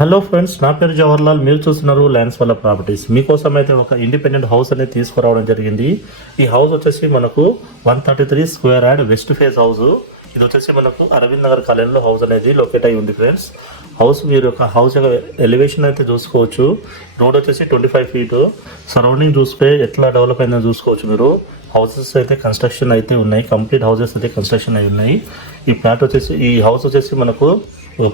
Hello friends, నా పేరు జవహర్లాల్. మీరు చూస్తున్నారు ల్యాండ్స్ వల్ల ప్రాపర్టీస్. మీకోసం అయితే ఒక ఇండిపెండెంట్ హౌస్ అనేది తీసుకురావడం జరిగింది. ఈ హౌస్ వచ్చేసి మనకు 133 square yard west face house. ఇది వచ్చేసి మనకు అరవింద్ నగర్ కాలనీలో హౌస్ అనేది లొకేట్ అయి ఉంది ఫ్రెండ్స్. హౌస్ మీరు యొక్క హౌస్ యొక్క ఎలివేషన్ అయితే చూసుకోవచ్చు. రోడ్ వచ్చేసి 25 ఫీట్. సరౌండింగ్ చూస్తే ఎట్లా డెవలప్ అయిందో చూసుకోవచ్చు మీరు. హౌసెస్ అయితే కన్స్ట్రక్షన్ అయితే ఉన్నాయి. కంప్లీట్ హౌసెస్ అయితే కన్స్ట్రక్షన్ అయి ఉన్నాయి. ఈ హౌస్ వచ్చేసి మనకు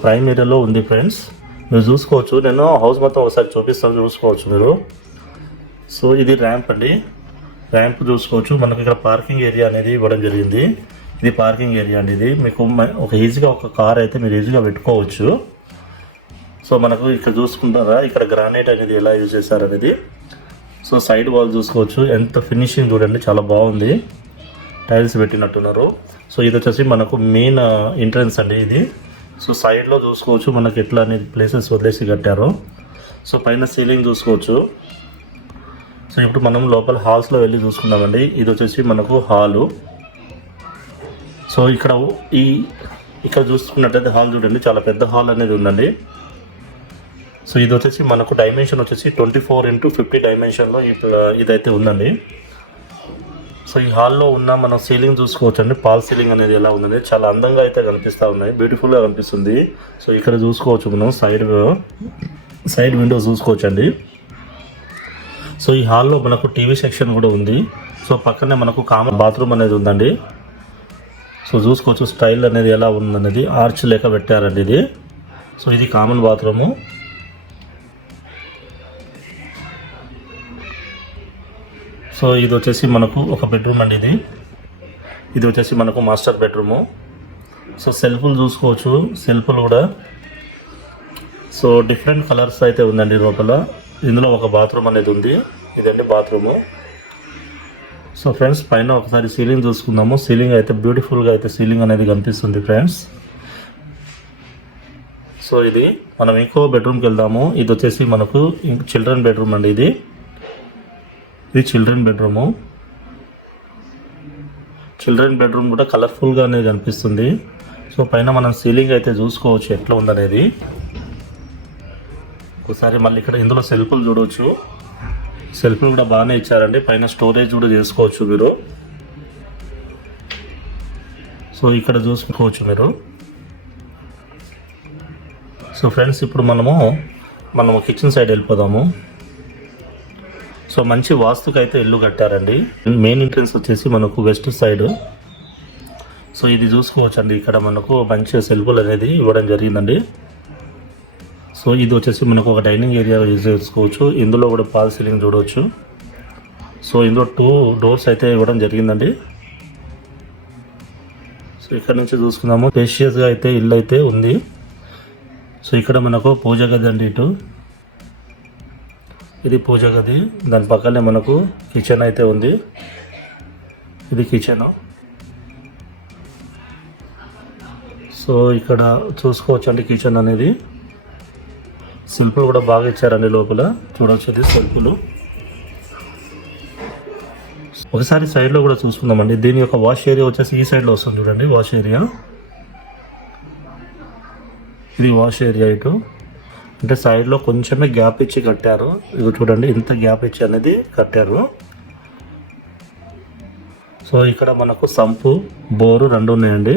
ప్రైమ్ ఏరియాలో ఉంది ఫ్రెండ్స్. మీరు చూసుకోవచ్చు. నేను హౌస్ మొత్తం ఒకసారి చూపిస్తాను, చూసుకోవచ్చు మీరు. సో ఇది ర్యాంప్ అండి. ర్యాంప్ చూసుకోవచ్చు. మనకు ఇక్కడ పార్కింగ్ ఏరియా అనేది ఇవ్వడం జరిగింది. ఇది పార్కింగ్ ఏరియా అండి. ఇది మీకు ఒక కార్ అయితే మీరు ఈజీగా పెట్టుకోవచ్చు. సో మనకు ఇక్కడ చూసుకుంటారా, ఇక్కడ గ్రానైట్ అనేది ఎలా యూజ్ చేశారనేది. సో సైడ్ వాల్ చూసుకోవచ్చు. ఎంత ఫినిషింగ్ చూడండి, చాలా బాగుంది. టైల్స్ పెట్టినట్టున్నారు. సో ఇది వచ్చేసి మనకు మెయిన్ ఎంట్రన్స్ అండి ఇది. సో సైడ్లో చూసుకోవచ్చు మనకి ఎట్లా అనేది ప్లేసెస్ వదిలేసి కట్టారు. సో పైన సీలింగ్ చూసుకోవచ్చు. సో ఇప్పుడు మనం లోపల హాల్స్లో వెళ్ళి చూసుకుందామండి. ఇది వచ్చేసి మనకు హాలు. సో ఇక్కడ చూసుకున్నట్టయితే హాల్ చూడండి, చాలా పెద్ద హాల్ అనేది ఉందండి. సో ఇది వచ్చేసి మనకు డైమెన్షన్ వచ్చేసి 24x50 డైమెన్షన్లో ఇదైతే ఉందండి. సో ఈ హాల్లో ఉన్న మనం సీలింగ్ చూసుకోవచ్చు అండి. పాల్ సీలింగ్ అనేది ఎలా ఉందండి, చాలా అందంగా అయితే కనిపిస్తూ ఉన్నాయి, బ్యూటిఫుల్గా కనిపిస్తుంది. సో ఇక్కడ చూసుకోవచ్చు మనం సైడ్ విండో చూసుకోవచ్చు అండి. సో ఈ హాల్లో మనకు టీవీ సెక్షన్ కూడా ఉంది. సో పక్కనే మనకు కామన్ బాత్రూమ్ అనేది ఉందండి. సో చూసుకోవచ్చు స్టైల్ అనేది ఎలా ఉందనేది. ఆర్చ్ లేక పెట్టారండి ఇది. సో ఇది కామన్ బాత్రూము. సో ఇది వచ్చేసి మనకు ఒక బెడ్రూమ్ అండి. ఇది వచ్చేసి మనకు మాస్టర్ బెడ్రూము. సో సెల్ఫ్లు చూసుకోవచ్చు. సెల్ఫ్లు కూడా సో డిఫరెంట్ కలర్స్ అయితే ఉందండి లోపల. ఇందులో ఒక బాత్రూమ్ అనేది ఉంది. ఇదండి బాత్రూము. సో ఫ్రెండ్స్ పైన ఒకసారి సీలింగ్ చూసుకుందాము. సీలింగ్ అయితే బ్యూటిఫుల్గా అయితే సీలింగ్ అనేది కనిపిస్తుంది ఫ్రెండ్స్. సో ఇది మనం ఇంకో బెడ్రూమ్కి వెళ్దాము. ఇది వచ్చేసి మనకు చిల్డ్రన్ బెడ్రూమ్ అండి. ఇది చిల్డ్రన్ బెడ్రూము. చిల్డ్రన్ బెడ్రూమ్ కూడా కలర్ఫుల్గా అనేది కనిపిస్తుంది. సో పైన మనం సీలింగ్ అయితే చూసుకోవచ్చు ఎట్లా ఉందనేది. ఒకసారి మళ్ళీ ఇందులో సెల్ఫ్లు చూడవచ్చు. సెల్ఫ్లు కూడా బాగానే ఇచ్చారండి. పైన స్టోరేజ్ కూడా చేసుకోవచ్చు మీరు. సో ఇక్కడ చూసుకోవచ్చు మీరు. సో ఫ్రెండ్స్ ఇప్పుడు మనము కిచెన్ సైడ్ వెళ్ళిపోదాము. సో మంచి వాస్తుకు అయితే ఇల్లు కట్టారండి. మెయిన్ ఎంట్రన్స్ వచ్చేసి మనకు వెస్ట్ సైడ్. సో ఇది చూసుకోవచ్చు అండి. ఇక్కడ మనకు మంచి సెల్ఫ్లు అనేది ఇవ్వడం జరిగిందండి. సో ఇది వచ్చేసి మనకు ఒక డైనింగ్ ఏరియా యూజ్ చేసుకోవచ్చు. ఇందులో కూడా పాల్ సీలింగ్ చూడవచ్చు. సో ఇందులో 2 డోర్స్ అయితే ఇవ్వడం జరిగిందండి. సో ఇక్కడ నుంచి చూసుకుందాము. స్పేషియస్గా అయితే ఇల్లు అయితే ఉంది. సో ఇక్కడ మనకు పూజ గది అండి. ఇది పూజ గది. దాని పక్కనే మనకు కిచెన్ అయితే ఉంది. ఇది కిచెన్. సో ఇక్కడ చూసుకోవచ్చు అండి కిచెన్ అనేది. సెల్ఫ్లు కూడా బాగా ఇచ్చారండి లోపల. చూడవచ్చు ఇది సెల్ఫ్లు. ఒకసారి సైడ్లో కూడా చూసుకుందామండి. దీని యొక్క వాష్ ఏరియా వచ్చేసి ఈ సైడ్లో వస్తుంది చూడండి. వాష్ ఏరియా ఇది. వాష్ ఏరియా ఇటు అంటే సైడ్లో కొంచెమే గ్యాప్ ఇచ్చి కట్టారు. ఇది చూడండి, ఇంత గ్యాప్ ఇచ్చి అనేది కట్టారు. సో ఇక్కడ మనకు సంపు, బోరు 2 ఉన్నాయండి.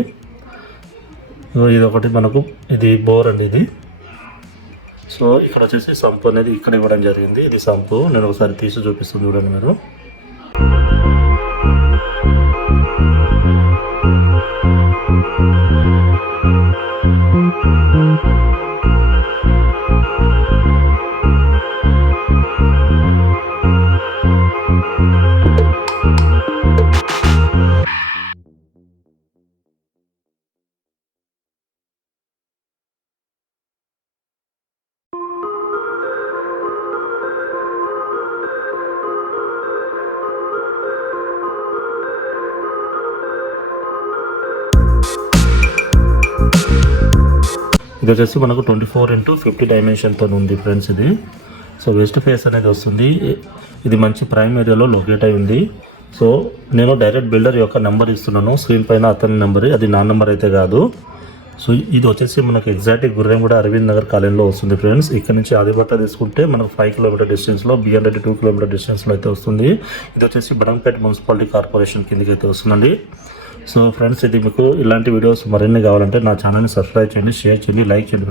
ఇది ఒకటి మనకు ఇది బోర్ అండి ఇది. సో ఇక్కడ వచ్చేసి సంపు అనేది ఇక్కడ ఇవ్వడం జరిగింది. ఇది సంపు. నేను ఒకసారి తీసి చూపిస్తుంది చూడండి మీరు. ఇది వచ్చేసి మనకు 24x50 డైమెన్షన్తో ఉంది ఫ్రెండ్స్ ఇది. సో వెస్ట్ ఫేస్ అనేది వస్తుంది. ఇది మంచి ప్రైమ్ ఏరియాలో లొకేట్ అయి ఉంది. సో నేను డైరెక్ట్ బిల్డర్ యొక్క నెంబర్ ఇస్తున్నాను స్క్రీన్ పైన. అతని నెంబర్, అది నా నెంబర్ అయితే కాదు. సో ఇది వచ్చేసి మనకు ఎగ్జాక్ట్ గుర్రంగూడ అరవింద్ నగర్ కాలనీలో వస్తుంది ఫ్రెండ్స్. ఇక్కడ నుంచి ఆదిబట్ట తీసుకుంటే మనకు 5 కిలోమీటర్ డిస్టెన్స్లో, బిఎన్ 2 కిలోమీటర్ డిస్టెన్స్లో అయితే వస్తుంది. ఇది వచ్చేసి బడంపేట మున్సిపాలిటీ కార్పొరేషన్ కిందకి అయితే వస్తుందండి. సో ఫ్రెండ్స్, ఇది మీకు ఇలాంటి వీడియోస్ మరిన్ని కావాలంటే నా ఛానల్ని సబ్స్క్రైబ్ చేయండి, షేర్ చేయండి, లైక్ చేయండి.